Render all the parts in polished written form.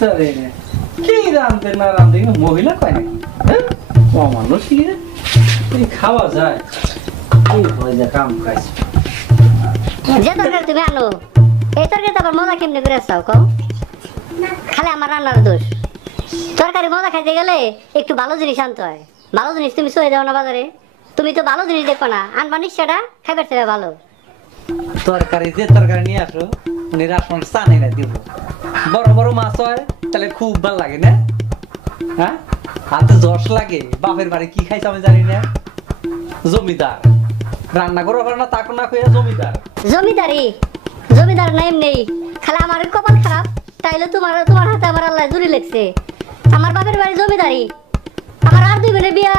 চলে না কি রামতে না রামতে মহিলা কয় নাকি হ্যাঁ মানুষ কি রে খাওয়া যায় এই হয় যা কাম খাইছে যে তরকারি তুমি আনো এই তরকারি তো আবার মজা কেমনে করে চাও কও খালি আমার রান্নার দোষ তরকারি মজা খাইতে গেলে একটু ভালো জিনিস আনতে হয় ভালো জিনিস তুমি সয়ে যাও না বাজারে তুমি তো ভালো জিনিস দেখো না আনবা নিশ্চয়টা খাইবার থেকে ভালো তরকারি যে তরকারি নিয়ে আসো উনি রাসন চানে না দিব বড় বড় মাছ হয় তাহলে খুব ভালো লাগে না হ্যাঁ হাতে যশ লাগে বাপের বাড়ি কি খাইছে আমি জানি না জমিদার রান্না করো না তাকে না কইয়া জমিদার জমিদার না এমনি খালি আমার কপাল খারাপ তাইলে তোমার হাতে আমার আল্লাহ জুড়ি লেগছে আমার বাপের বাড়ি জমিদারি আমার আর 2 বোনের বিয়া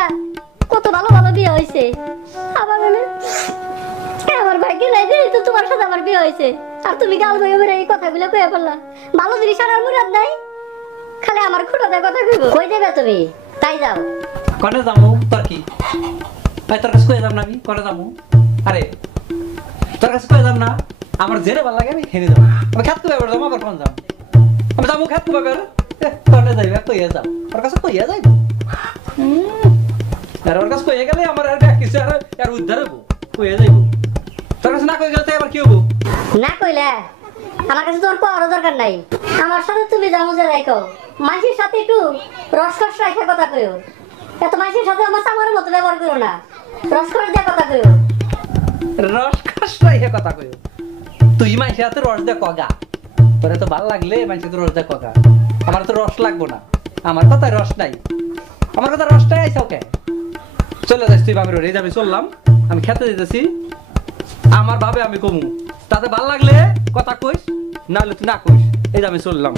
কত ভালো ভালো বিয়ে হয়েছে আবার বলে আমার ভাগ্যে নাই যে তো তোমার সাথে আমার বিয়ে হয়েছে আর তুমি গাল বইয়ে বইয়ে এই কথাগুলো কইয়া বললা ভালো জিনিস আর মুরাদ নাই খালি আমার খুঁটাতে কথা কইবো কই যাবে তুমি তাই যাও কোনে যামু তোর কি ভাই তোর কাছে কই যাম না আমি কোনে যামু আরে তোর কাছে কই যাম না আমার জেরে ভালো লাগে আমি খেয়ে যাবো আমি খাত কই যাবো আবার কোন যাম আমি যাবো খাত কই যাবো কোনে যাইবা কইয়া যাও তোর কাছে কইয়া যাইবো আর ওর কাছে কইয়া গেলে আমার আর কিছু আর উদ্ধার হবো কইয়া যাইবো তোর কাছে না কই গেলে আবার কি হবো না কইলা আমার কাছে তোর পাওয়ার দরকার নাই আমার সাথে তুমি যাও যে রাখো মানুষের সাথে একটু রসকস রাখা কথা কইও এত মানুষের সাথে আমার সামারের মতো ব্যবহার করো না রসকস দিয়ে কথা কইও রসকস রাখা কথা কইও তুই মানুষের হাতে রস দে কগা তোরে তো ভালো লাগলে মানুষের তো রস দে কগা আমার তো রস লাগবো না আমার কথায় রস নাই আমার কথা রসটাই আইসা ওকে চলে যাস তুই বাপের বাড়ি আমি চললাম আমি খেতে দিতেছি আমার ভাবে আমি কমু তাতে ভাল লাগলে কথা কইস না হলে তুই না কইস এই যে আমি চললাম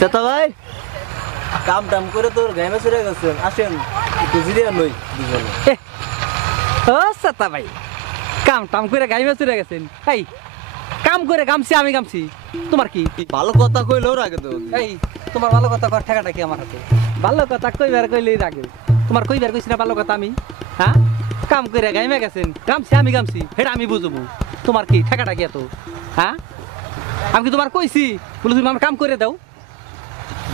চেতা ভাই কাম টাম করে তোর গাইমে চলে গেছেন আসেন একটু জিরিয়া লই দুজনে ও চেতা ভাই কাম টাম করে গাইমে চলে গেছেন এই কাম করে গামছি আমি গামছি তোমার কি ভালো কথা কইলেও রাগে তো এই তোমার ভালো কথা কর ঠেকাটা কি আমার হাতে ভালো কথা কইবার কইলেই রাগে তোমার কইবার কইছি না ভালো কথা আমি হ্যাঁ কাম করে গাইমে গেছেন গামছি আমি গামছি সেটা আমি বুঝবো তোমার কি ঠেকাটা কি এত হ্যাঁ আমি কি তোমার কইছি বলে তুমি আমার কাম করে দাও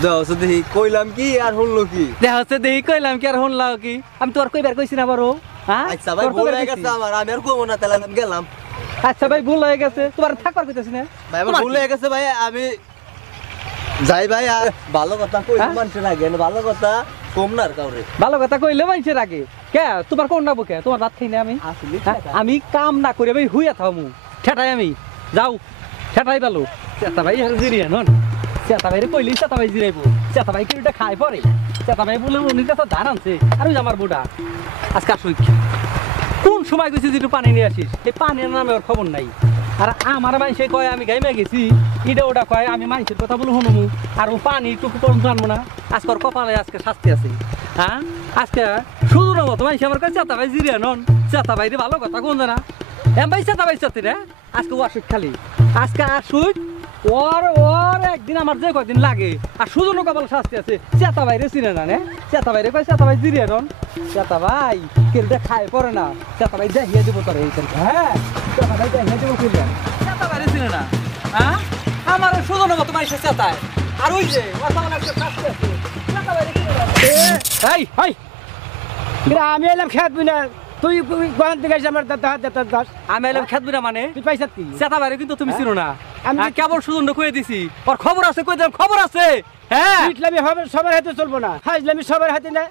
যাও দেখি কইলাম কি আর শুনলো কি দেখা হচ্ছে দেখি কইলাম কি আর শুনলাম কি আমি তোমার কইবার কইছি না বারো হ্যাঁ আচ্ছা ভাই ভুল হয়ে গেছে আমার আমি আর কইবো না তাহলে আমি গেলাম আচ্ছা ভাই ভুল হয়ে গেছে তোমার থাকবার কইতাছি না ভাই আমার ভুল হয়ে গেছে ভাই আমি যাই ভাই আর ভালো কথা কই মানুষের আগে ভালো কথা কম না আর কাউরে ভালো কথা কইলে মানুষের আগে কে তোমার কোন না বুকে তোমার ভাত খাই না আমি আমি কাম না করে ভাই হুইয়া থামু ঠেটাই আমি যাও ঠেটাই ভালো চেতা ভাই জিরিয়া নন চেতা ভাই কইলি চেতা ভাই জিরাইবো চেতা ভাই কিটা খাই পরে চেতা ভাই বলে উনির কাছে ধান আনছে আর ওই আমার বুড়া আজকে আসুই কোন সময় গেছি যেটু পানি নিয়ে আসিস এই পানির নামে ওর খবর নাই আর আমার মানুষে কয় আমি গাইমে গেছি ইটা ওটা কয় আমি মানুষের কথা বলে শুনবো আর ও পানি টুকু কম জানবো না আজকে ওর কপালে আজকে শাস্তি আছে হ্যাঁ আজকে শুধু না মতো মানুষ আমার কাছে চেতা ভাই জিরিয়া নন চেতা ভাই রে ভালো কথা কোন জানা এম ভাই চেতা ভাই চেতে রে আজকে ও আসুক খালি আজকে আসুক ওর একদিন আমার যে কয়দিন লাগে আর শুধু কপাল শাস্তি আছে চেতা ভাইরে চিনে না নে চেতা ভাইরে কয় চেতা ভাই জিরিয়া নন চেতা ভাই কেলটা খায় পরে না চেতা ভাই দেখিয়ে দেবো তোর এইখান হ্যাঁ চেতা ভাই দেখিয়ে দেবো কিনলে চেতা ভাইরে চিনে না হ্যাঁ আমার শুধু মতো মানুষের চেতায় আর ওই যে ওর কেমন একটা শাস্তি আছে চেতা ভাইরে চিনে না এই এই আমি এলাম খেত বিনা তুই কোন দিকে আমার দাস আমি এলাম খেত বিনা মানে তুই পয়সা কি চেতা বাইরে কিন্তু তুমি চিনো না আমি আমি কেবল সুজন কয়ে দিছি ওর খবর আছে কই দিলাম খবর আছে হ্যাঁ ইসলামী হবে সবার হাতে চলবো না হাজলামি সবার হাতে না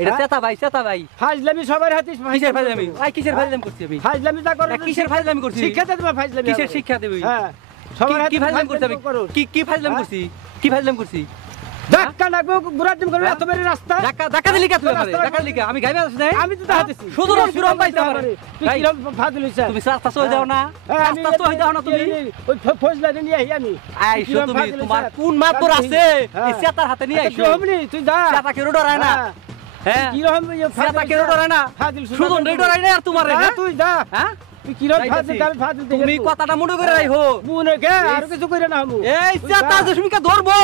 এটা চেতা ভাই হাজলামি সবার হাতে কিসের ফাইজলামি কিসের ফাইজলামি করছি আমি হাজলামি যা করো কিসের ফাইজলামি করছি শিক্ষা দে তোমার ফাজলামি কিসের শিক্ষা দেবি হ্যাঁ সবার হাতে কি ফাইজলামি করছি আমি করো কি ফাইজলামি করছি কি ফাইজলামি করছি ধাক্কা লাগবে বুড়াটিম করবে এত বেরি রাস্তা ধাক্কা দিলি কা তুই আমারে ধাক্কা দিলি কা আমি গাইবে আছিস না আমি তো হাতেছি সুদূর সুরম পাইছ আমারে তুই কিরম ফাজল হইছ তুমি রাস্তা সই দাও না রাস্তা সই দাও না তুমি ওই ফজলা নিয়ে আই আমি আইছো তুমি তোমার কোন মাপ তোর আছে এই চেতার হাতে নিয়ে আইছো জমনি তুই যা চেতা কেউ ডরায় না হ্যাঁ কিরম চেতা কেউ ডরায় না সুজন রে ডরায় না আর তোমার রে তুই যা হ্যাঁ তুই কিরম ফাজল আমি ফাজল দেখে তুমি কথাটা মনে করে রাখো বুনে কে আর কিছু কইরা না আমু এই চেতা জসমিকা ধরবো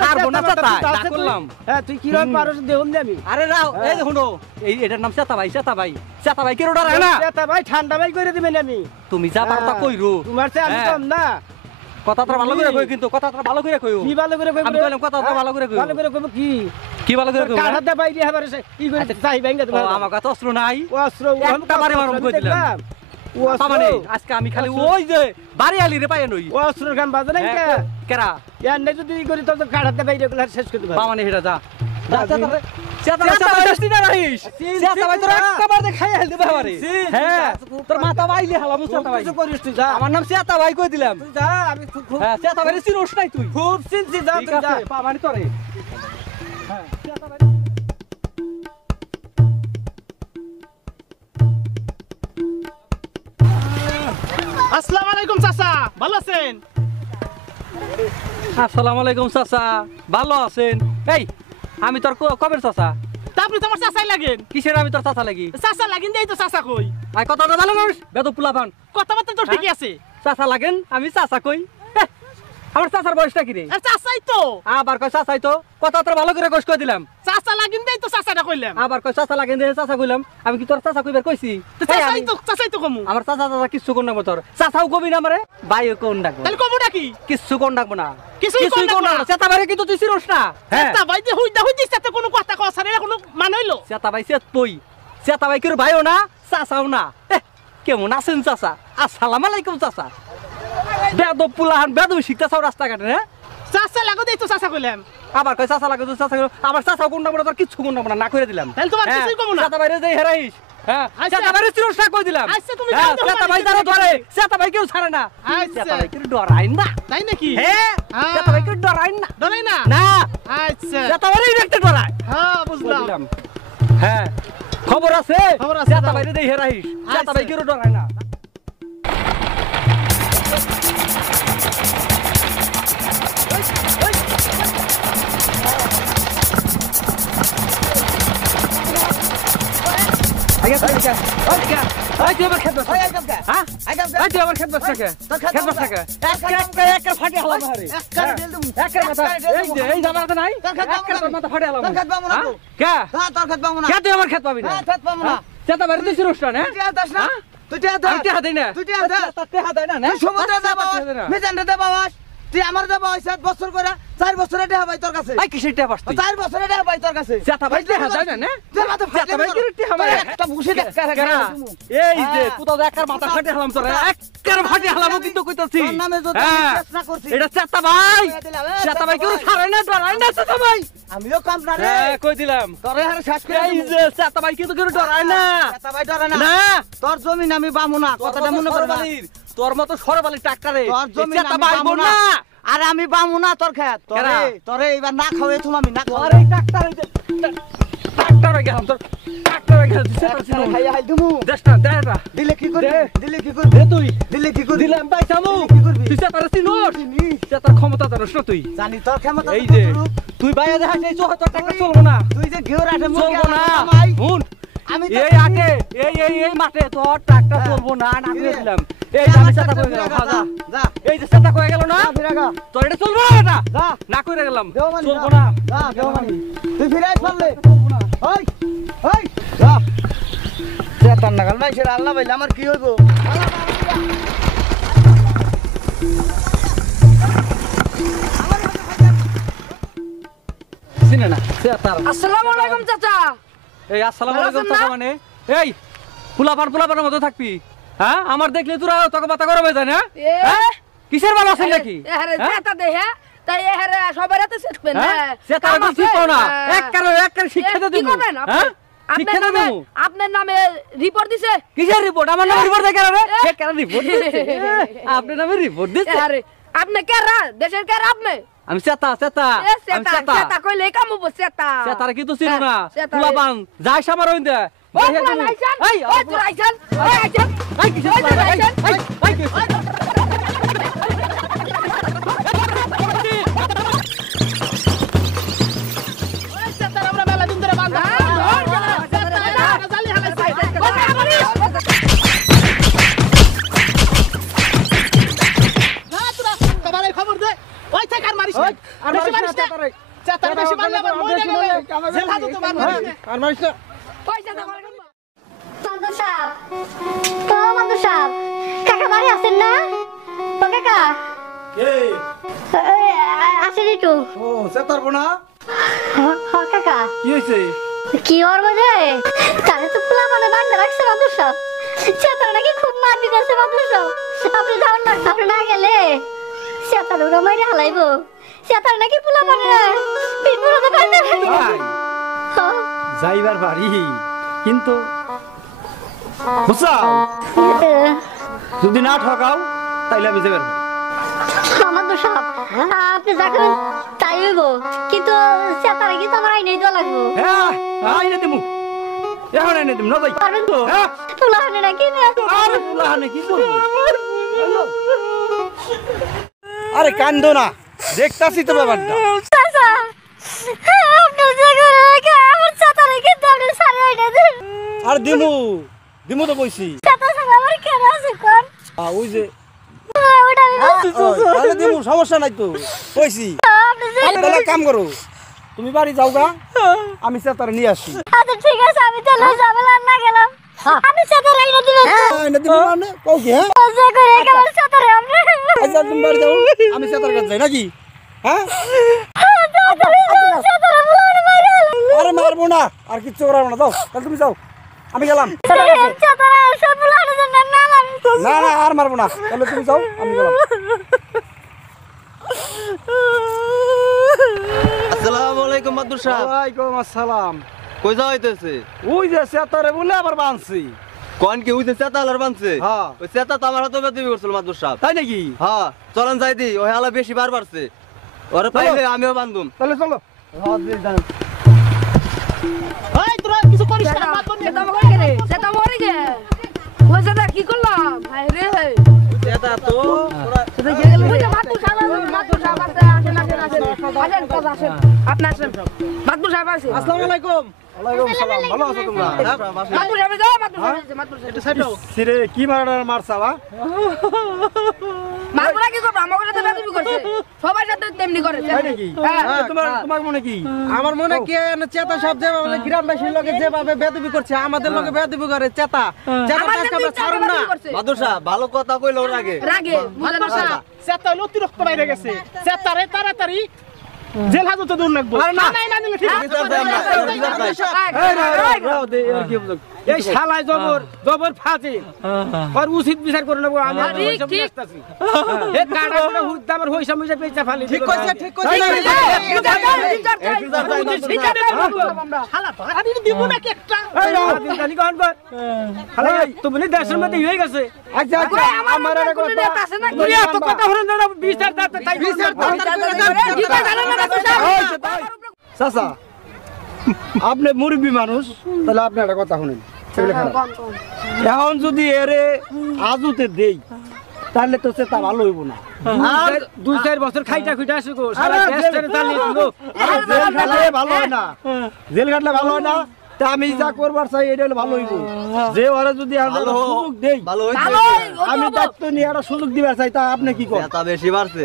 ছাড়বো না চেতা না করলাম হ্যাঁ তুই কিরম পারছ দেহম দে আমি আরে রাও এই দেখুন এই এটার নাম চেতা ভাই কেউ ডরায় না এটা ভাই ঠান্ডা ভাই করে দিবেন আমি তুমি যা পারো তা কইরো তোমার চেয়ে আমি কম না কথাটা ভালো করে কই কিন্তু কথাটা ভালো করে কইও কি ভালো করে কইব আমি কইলাম কথাটা ভালো করে কইও ভালো করে কইব কি কি ভালো করে কইও কাঠাতে বাইরে হবার কি করে চাই ভাঙ্গা তোমার আমার কাছে অস্ত্র নাই অস্ত্র একটা বারে মারম কই দিলাম মানে আজকে আমি খালি ওই যে বাড়ি আলি রে পায় নই অস্ত্রের গান বাজে না কে কেরা ইয়ার নাই যদি ই করি তো কাঠাতে বাইরে গুলো শেষ করে দিবা পামানে হেডা যা আমার নাম চেতা ভাই কই দিলাম যা আমি খুব হ্যাঁ চেতা ভাই চিনোস নাই তুই খুব চিনছি যা তুই যা পামানি তোরে আসসালামু আলাইকুম চাচা ভালো আছেন আসসালামু আলাইকুম চাচা ভালো আছেন এই আমি তোর কবের চাচা তা আপনি তো আমার চাচাই লাগেন কিসের আমি তোর চাচা লাগি চাচা লাগেন দেই তো চাচা কই আই কথাটা জানো না বেদ পোলাপান কথাবার্তা তো ঠিকই আছে চাচা লাগেন আমি চাচা কই হেহ, আমার চাচার বয়সটা কি রে আর চাচাই তো আবার কই চাচাই তো কথাটা ভালো করে কষ্ট কই দিলাম চাচা লাগেন দেই তো চাচাটা কইলাম আবার কই চাচা লাগেন দে চাচা কইলাম আমি কি তোর চাচা কইবার কইছি তো এই চাচাই তো কমু আমার চাচা চাচা কিচ্ছু কোন ডাকবো তোর চাচাও কবি না আমারে বাইও কোন ডাকবো তাহলে কমু নাকি কিচ্ছু কোন ডাকবো না কিছুই কোন ডাকবো না। চেতা ভাই কিন্তু তুই চিনোস না হ্যাঁ চাচা ভাই যে হুইদা সাথে কোনো কথা কওয়া ছাড়া কোনো মান হইলো চেতা ভাই চেত পই চেতা ভাই কেউ ভাইও না চাচাও না কেমন আছেন চাচা আসসালামু আলাইকুম চাচা বেদব পুলাহান বেদব শিখতেছাও রাস্তাঘাটে হ্যাঁ চাচা লাগো দেই তো চাচা কইলাম আবার কই চাচা লাগে তো চাচা আমার চাচা কোন ডাকবো না তোর কিচ্ছু কোন ডাকবো না করে দিলাম তাহলে তোমার কিছুই কমু না। চেতা ভাইরে দেই হেরাইস হ্যাঁ আচ্ছা। চেতা ভাইরে চিনোস না কই দিলাম আচ্ছা, তুমি হ্যাঁ, যাও তো, চেতা ভাই আমি যারা কিছু ধরে করি। চেতা ভাই কেউ ছাড়ে না আচ্ছা। চেতা ভাই কেউ ডরাই না তাই নাকি হ্যাঁ হ্যাঁ। চেতা ভাই কেউ ডরাই না ডরাই না না আচ্ছা চেতা ভাইরে দেখতে ডরায় হ্যাঁ বুঝলাম বুঝলাম হ্যাঁ খবর আছে খবর আছে, চেতা দাও। ভাইরে দেই হেরাইস চেতা আচ্ছা। ভাই কেউ ডরায় না আগে তুই আমার খেত বসা হ্যাঁ তুই আমার খেত বসা কে খেত বসা কে এক ফাটে হলাম হারে একের মাথা এই যে এই জামাতে নাই একের মাথা ফাটে হলাম কে কে তুই আমার খেত পাবি না চেতা বাড়ি তুই শিরোস না আমি টেহা দেই না টেহা দেয় না তুই আমার দেবা 7 বছর করে 4 বছরে দেয়া ভাই তোর কাছে আই কিসের টেহা পাস তুই 4 বছরে দেয়া ভাই তোর কাছে চেতা ভাই টেহা দেয় না তুই মাথা চেতা ভাই কি টেহা মারে একটা বুঝি দেখ এই যে কোথাও একার মাথা ফাটে হলাম তোর একার ফাটে হলাম কিন্তু কইতাছি তোর নামে যদি হ্যাঁ, চেষ্টা করছি এটা চেতা ভাই চেতা ভাই কেউ ছাড়ে না ডরাই না চেতা ভাই আমিও কম না রে হ্যাঁ কই দিলাম তোরে হারে শেষ করে এই যে চেতা ভাই কিন্তু কেউ ডরায় না চেতা ভাই ডরে না না তোর জমিন আমি বামু না কথাটা মনে কর না। তোর মতো সরবালির ট্রাক্টরে তোর জমিন চেতা আমি ভাই বামু না না আরে আমি বামু না তোর খেত কেরা? তোরে এবার না খাওয়ে তুমি আমি না তোর খাওয়ে এই ট্রাক্টরে গেলাম তোর ট্রাক্টরে গেলাম খাই হাই দিমু দেশটা দেটা দিলে কি করবি দে। দিলে কি করবি দে তুই দিলে কি করবি দিলাম ভাই সামু কি করবি? তুই চেতার চিনোস চেতার ক্ষমতা জানোস না তুই জানি তোর ক্ষমতা এই যে তুই বাইরে দেখাস এই 74 টাকা চলবো না তুই যে ঘেউ রাখে চলবো না শুন আমি এই আগে এই মাঠে তোর ট্রাক্টর চলবো না না করে দিলাম এই যে আমি চেতা কই গেলাম যা যা এই যে চেতা কই গেল না ফিরাগা তোর এটা চলবো না এটা যা না করে গেলাম দেওমানি চলবো না যা দেওমানি তুই ফিরাই পারলে ওই ওই যা চেতার নাগাল ভাই সেটা আল্লাহ ভাই আমার কি হইব চিনে না চেতার আসসালামু আলাইকুম চাচা এই আসসালামু ভালো আলাইকুম আছেন না? চাচা মানে এই পোলাপানের মতো থাকবি হ্যাঁ আমার দেখলে তোরা তোকে মাথা গরম হয়ে যায় না হ্যাঁ? কিসের ভালো আছে নাকি আরে হ্যাঁ? যেটা দেখে তাই এহারে সবার হাতে শিখবেন না হ্যাঁ? সে তার এখন ঠিক না এক কারণে শিক্ষা কি দেবো করবেন আপনি? হ্যাঁ আপনার শিক্ষা নামে দেবো আপনার নামে রিপোর্ট দিছে কিসের রিপোর্ট আমার নামে রিপোর্ট দেয় কেন রে সে কেন রিপোর্ট দিচ্ছে আপনার নামে রিপোর্ট দিচ্ছে আরে আপনি কেরা দেশের কেরা আপনি আমি চেতা এ আমি সেটা চেতা সেটা কইলে কাম হবো সেটা চেতারে কিন্তু চিনো না সেটা পোলাপান যাই সামার হইন্দে ও পুরা আইছেন এই ও পুরা আইছেন ও আইছেন এই কিসের পোলা এই এই কিসের চেতার আমরা মেলা দিন ধরে বান্ধা জালি হালাইছে না তোরা তোমার এই খবর দে ওই থেকে আর মারিস না বেশি মারিস না চেতার বেশি মারলে আবার মরে গেলে জেল হাজতে মারবি আর মারিস না পয়সা দাও মাদু সাহেব তো মাদু সাহেব কাকা বাড়ি আছেন না ও কাকা এই আসেন একটু ও সেতার বোনা হ কাকা কি হইছে কি ওর মধ্যে তাহলে তো পোলা মানে বান্ধা রাখছে মাদু সাহেব চেতার নাকি খুব মার দিতেছে মাদু সাহেব আপনি যাবেন না আপনি না গেলে চেতার ওরা মাইরে হালাইবো চেতার নাকি পোলা মানে পিঠপুরতে বান্ধা ভাই যাইবার বাড়ি কিন্তু বুঝছাও যদি না ঠকাও তাইলে আমি যাবার মাদু সাহেব আপনি যা করবেন তাই হইব কিন্তু চেতারে কিন্তু আমার আইনাই দেওয়া লাগবো হ্যাঁ আইনে দিমু এখন আইনে দিমু না যাই পারবেন তো হ্যাঁ পোলা হানে নাকি আরে পুলাহানে কি করবো আরে কান্দো না দেখতাছি তো ব্যাপারটা চাচা আপনি যে করে রেখে আমার চেতারে কিন্তু আপনি সারে আইনা দেন আর দিমু দিমু তো কইছি চেতা সঙ্গে আমার কেন আছে কোন ওই যে ওটা আমি তাহলে দিমু সমস্যা নাই তো কইছি আপনি যে তাহলে কাম করো তুমি বাড়ি যাও গা আমি চেতারে নিয়ে আসি আচ্ছা ঠিক আছে আমি তাহলে যাবেন না গেলাম আপনি চেতারে আইনা দিবেন আইনে দিমু মানে কও কি হ্যাঁ যে করে রেখে আমার চেতারে আপনি আচ্ছা তুমি বাড়ি যাও আমি চেতার কাছে যাই নাকি হ্যাঁ চেতারে বুলানে মাইরে আরে মারবো না আর কিচ্ছু করাবো না যাও তাহলে তুমি যাও আমি গেলাম চেতারে সব বুলানে দেন না আমি না না আর মারবো না তাহলে তুমি যাও আমি গেলাম আসসালামু আলাইকুম মাদুর সাহেব ওয়ালাইকুম আসসালাম কই যাও হইতেছে ওই যে চেতারে বলে আবার বানছি কোন কি হইছে চেতা আলার বানছে হ্যাঁ। ওই চেতা তো আমার হাতে বেদবি করছিল মাদুর সাহেব তাই নাকি হ্যাঁ চলেন যাই দি ওই হালা বেশি বার বাড়ছে ওরে পাইলে আমিও বান্ধুম তাহলে চলো এই তোরা কিছু করিস না মার তো সেটা মরে গে সেটা মরে গে ওই সেটা কি করলাম ভাই রে চেতা তো ওই যে মাতু সাহেব আছে আসেন আসেন আপনি আসেন মাতু সাহেব আছে আসসালামু আলাইকুম ওয়ালাইকুম আসসালাম ভালো আছো তোমরা মাতু সাহেব যাও মাতু সাহেব এটা সাইড দাও সিরে কি মারার মারছা বা মাগুরা কি করবে আমাকে তো বেদবি করছে সবাই সাথে তেমনি করে তাই নাকি হ্যাঁ তোমার মনে কি আমার মনে কি চেতা সব যেভাবে গ্রামবাসীর লোকে যেভাবে বেদবি করছে আমাদের লোকে বেদবি করে চেতা চেতা আমার আজকে আমরা ছাড়ুন না মাদুর সাহেব ভালো কথা কইলো ওর আগে রাগে মাদ্রাসা চেতা হলো অতিরিক্ত বাইরে গেছে চেতারে তাড়াতাড়ি জেল হাজতে দূর রাখবো না না দিলে ঠিক আছে এই শালায় জবর ফাজে আর উচিত বিচার করে নেবো আমি ঠিক, ওইসব ঠিক। নাস্তাছি এই কাটা করে হুদ্দা আমার হইসা মুইসা পেঁচা ফালি ঠিক কইছে ঠিক কইছে শালা বাড়ি দিব নাকি একটা তুমি দেশের মধ্যে হয়ে গেছে আচ্ছা ওই আমার আমার আমার একটা কোন কথা আছে না তুই এত কথা শুনেন না বিচার দাঁড়াতে তাই চাচা আপনি মুরব্বী মানুষ তাহলে আপনি একটা কথা শুনেন এখন যদি এরে আজুতে দেই তাহলে তো সেটা ভালো হইব না আর 2-4 বছর খাইটা খুইটা আসে গো সারা দেশটারে চালিয়ে দিব জেল খাটলে ভালো হয় না জেল খাটলে ভালো হয় না তা আমি যা করবার চাই এটা হলে ভালো হইব যে ওরা যদি আমরা ভালো হোক। সুযোগ দেই ভালো ভালো হইছে আমি দায়িত্ব নিয়ে একটা সুযোগ দিবার চাই তা আপনি কি করেন চেতা বেশি বাড়ছে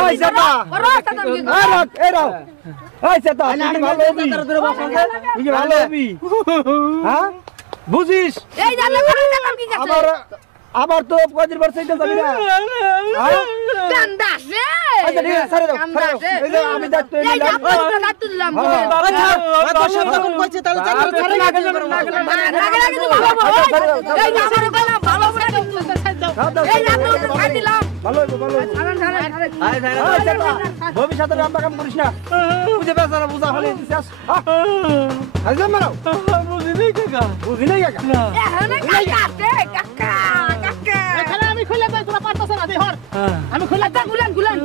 ওই সেটা এই রাখ এই রাখ ওই সেটা তুই ভালো হবি তুই কি ভালো হবি হ্যাঁ বুঝিস এই জানলে কি আবার আবার তো কয়দিন পর সেইটা যাবি না হ্যাঁ? কান্দাসে আচ্ছা ঠিক আছে ছেড়ে দাও কান্দাসে এই যে আমি দায়িত্ব এই নিলাম আপনি দায়িত্ব দিলাম হ্যাঁ। মাতুর সাহেব যখন কইছে তাহলে আরে, চাকরি ছাড়াই না, কাজ না, করবো। না, না, না, না লাগে লাগে তো ভালো হবে এই আমার গলা ভালো করে দাও, দাও, এই আপনি তো খাই দিলাম ভালো হইবো, ভালো হইবো। ছাড়েন ছাড়েন আয় ভাই এই চেতা, ভবিষ্যতে রাম্বা কাম করিস না বুঝে বেচারা বুঝা হলে দিছিস আরে মারাও বুঝি নেই কাকা বুঝি নাই কাকা এখন কাকাতে কাকা কাকা এখানে আমি খুলে দেই তোরা পারতাছ না দে হর আমি খুলে আচ্ছা গুলান গুলান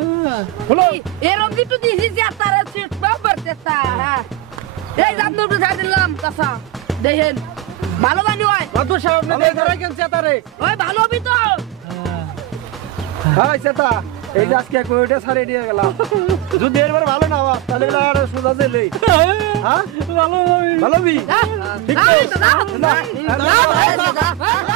হলো এরকম দিটু দিছি যে তারে সিট বাবার চেষ্টা হ্যাঁ এই জানতো তো ছাড় দিলাম কাসা দেখেন ভালো গানি হয় মাতুর সাহেব আপনি দেই ধরে কেন চেতারে ওই ভালো হবি তো হ্যাঁ চেতা এই যে আজকে কোয়োটা ছাড়ে দিয়ে গেলাম যদি এরবার ভালো না হওয়া তাহলে আর সোজা জেলে হ্যাঁ ভালো ভাবি ভালো বি ঠিক না তো না না না